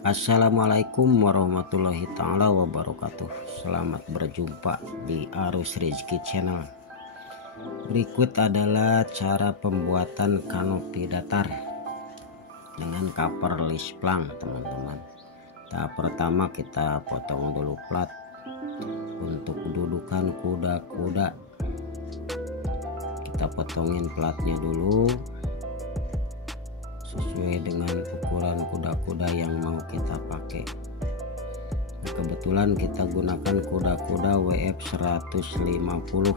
Assalamualaikum warahmatullahi taala wabarakatuh. Selamat berjumpa di Arus Rezeki Channel. Berikut adalah cara pembuatan kanopi datar dengan cover lisplang, teman-teman. Tahap pertama kita potong dulu plat untuk dudukan kuda-kuda. Kita potongin platnya dulu sesuai dengan ukuran kuda-kuda yang mau kita pakai. Kebetulan kita gunakan kuda-kuda WF 150,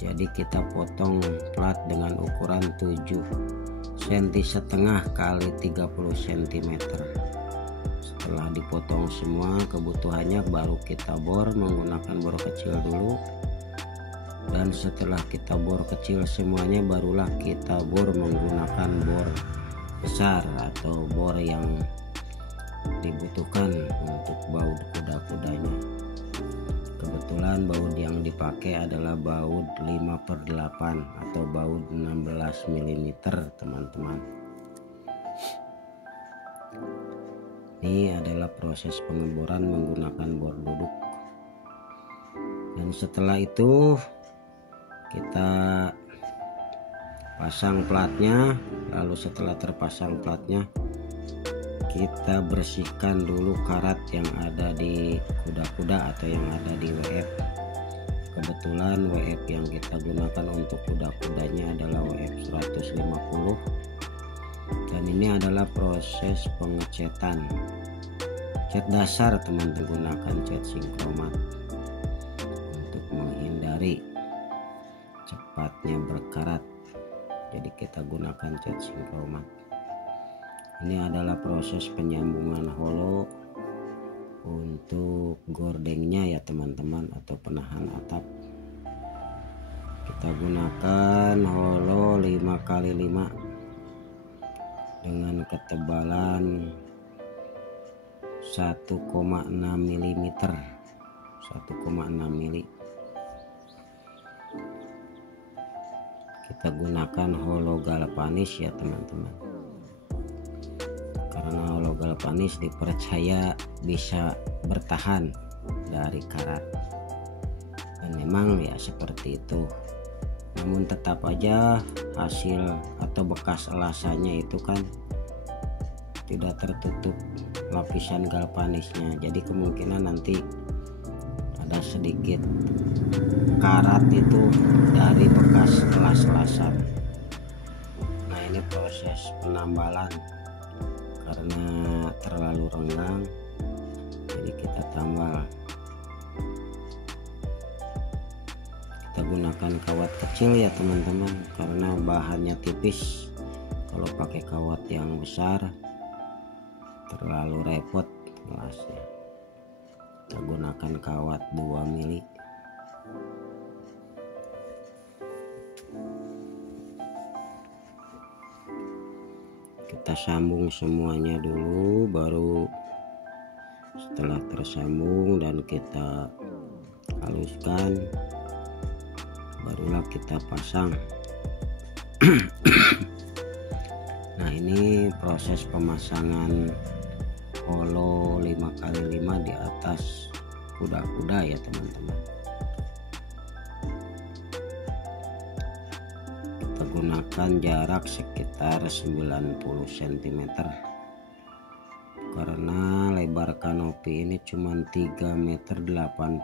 jadi kita potong plat dengan ukuran 7,5 cm kali 30 cm. Setelah dipotong semua kebutuhannya, baru kita bor menggunakan bor kecil dulu, dan setelah kita bor kecil semuanya, barulah kita bor menggunakan bor besar atau bor yang dibutuhkan untuk baut kuda-kudanya. Kebetulan baut yang dipakai adalah baut 5/8 atau baut 16 mm, teman-teman. Ini adalah proses pengeboran menggunakan bor duduk. Dan setelah itu kita pasang platnya. Lalu setelah terpasang platnya, kita bersihkan dulu karat yang ada di kuda-kuda atau yang ada di WF. Kebetulan WF yang kita gunakan untuk kuda-kudanya adalah WF 150, dan ini adalah proses pengecetan. Cat dasar, teman-teman, gunakan cat sinkromat untuk menghindari cepatnya berkarat, jadi kita gunakan cat sinkromat. Ini adalah proses penyambungan holo untuk gordengnya ya, teman-teman, atau penahan atap. Kita gunakan holo 5x5 dengan ketebalan 1,6 mm. Kita gunakan holo galvanis ya, teman-teman, karena holo galvanis dipercaya bisa bertahan dari karat, dan memang ya seperti itu. Namun tetap aja hasil atau bekas elasannya itu kan tidak tertutup lapisan galvanisnya, jadi kemungkinan nanti ada sedikit karat itu dari bekas elas-elasan. Nah, ini proses penambalan karena terlalu renggang, jadi kita tambal. Kita gunakan kawat kecil ya, teman-teman, karena bahannya tipis. Kalau pakai kawat yang besar terlalu repot ngelasnya. Kita gunakan kawat 2 mili. Kita sambung semuanya dulu, baru setelah tersambung dan kita haluskan, barulah kita pasang. Nah, ini proses pemasangan holo 5x5 di atas kuda-kuda ya, teman-teman. Kita gunakan jarak sekitar 90 cm karena lebar kanopi ini cuma 3,81 m,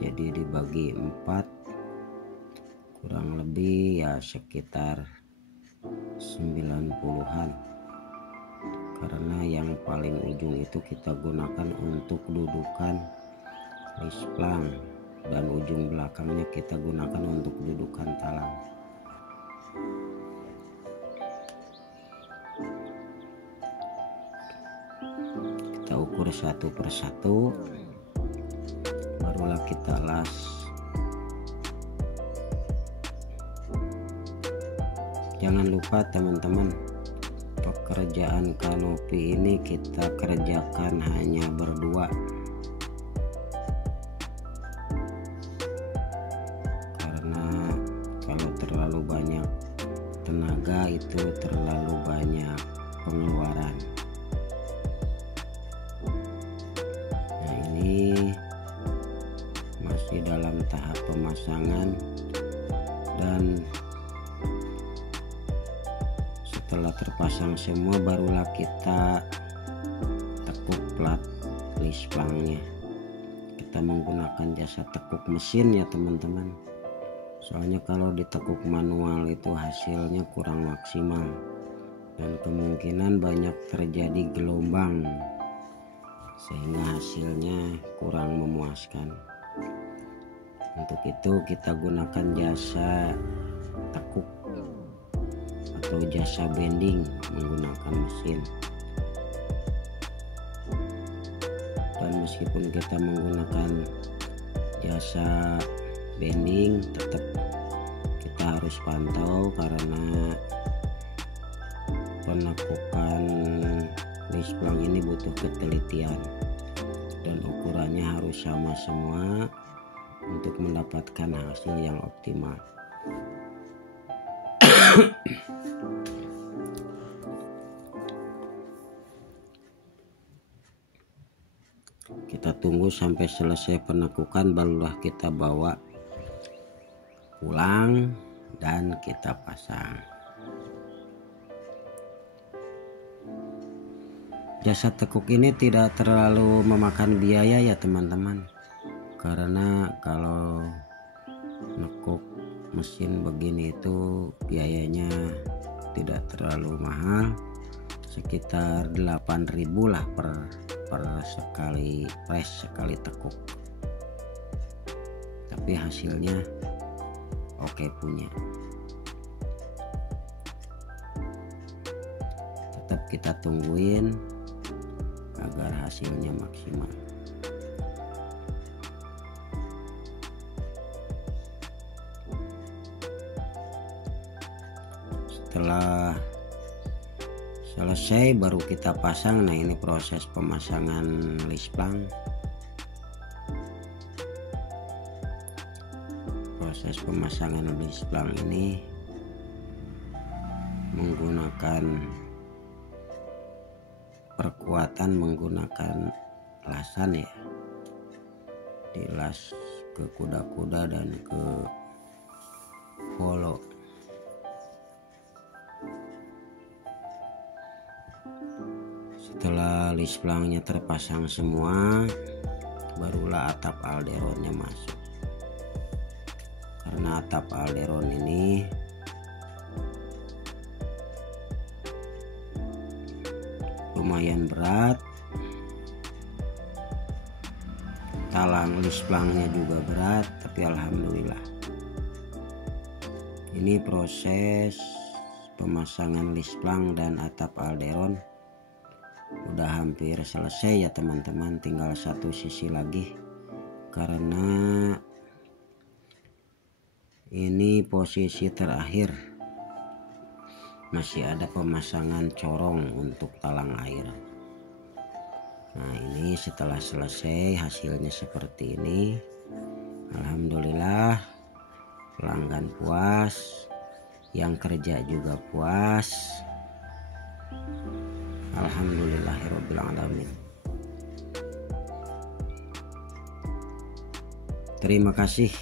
jadi dibagi 4 kurang lebih ya sekitar 90-an. Karena yang paling ujung itu kita gunakan untuk dudukan lisplang, dan ujung belakangnya kita gunakan untuk dudukan talang. Kita ukur satu persatu, barulah kita las. Jangan lupa, teman-teman, pekerjaan kanopi ini kita kerjakan hanya berdua, karena kalau terlalu banyak tenaga itu terlalu banyak pengeluaran. Nah, ini masih dalam tahap pemasangan, dan setelah terpasang semua barulah kita tekuk plat lisplangnya. Kita menggunakan jasa tekuk mesin ya teman-teman, soalnya kalau ditekuk manual itu hasilnya kurang maksimal dan kemungkinan banyak terjadi gelombang sehingga hasilnya kurang memuaskan. Untuk itu kita gunakan jasa tekuk atau jasa bending menggunakan mesin. Dan meskipun kita menggunakan jasa bending, tetap kita harus pantau karena penekukan lisplang ini butuh ketelitian dan ukurannya harus sama semua untuk mendapatkan hasil yang optimal. Kita tunggu sampai selesai penekukan, barulah kita bawa pulang dan kita pasang. Jasa tekuk ini tidak terlalu memakan biaya ya teman-teman, karena kalau nekuk mesin begini itu biayanya tidak terlalu mahal, sekitar 8.000 lah per sekali press, sekali tekuk, tapi hasilnya oke punya. Tetap kita tungguin agar hasilnya maksimal. Setelah selesai baru kita pasang. Nah, ini proses pemasangan lisplang. Proses pemasangan lisplang ini menggunakan perkuatan menggunakan lasan ya, dilas ke kuda-kuda dan ke polo. Setelah lisplangnya terpasang semua, barulah atap alderonnya masuk. Karena atap alderon ini lumayan berat, talang lisplangnya juga berat, tapi alhamdulillah ini proses pemasangan lisplang dan atap alderon udah hampir selesai ya teman-teman. Tinggal satu sisi lagi, karena ini posisi terakhir, masih ada pemasangan corong untuk talang air. Nah, ini setelah selesai hasilnya seperti ini. Alhamdulillah pelanggan puas, yang kerja juga puas. Alhamdulillahirabbil alamin. Terima kasih